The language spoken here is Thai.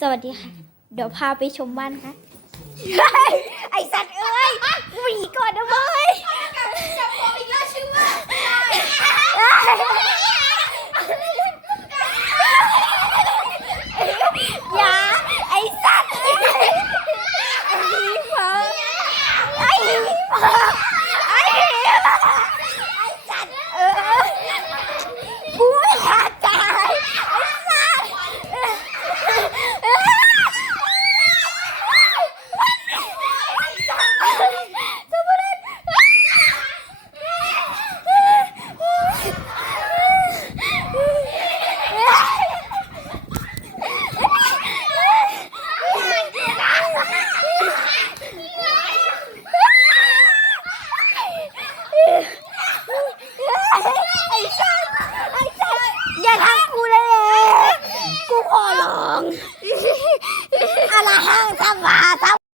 สวัสดีค่ะ เดี๋ยวพาไปชมบ้านค่ะ ไอสัตว์เอ้ยกูหนีก่อนนะเว้ยจับผมอีกแล้วชื่อว่าอย่าไอสัตว์ไอ้หีฟ้าไอ้หีฟ้าไอ้หีฟ้าไอ้สัตว์เออกูไม่อยากตายไอ้สัตว์ทำอะไรไอ้สัตว์ไอ้สัตว์อย่าทำกู เลย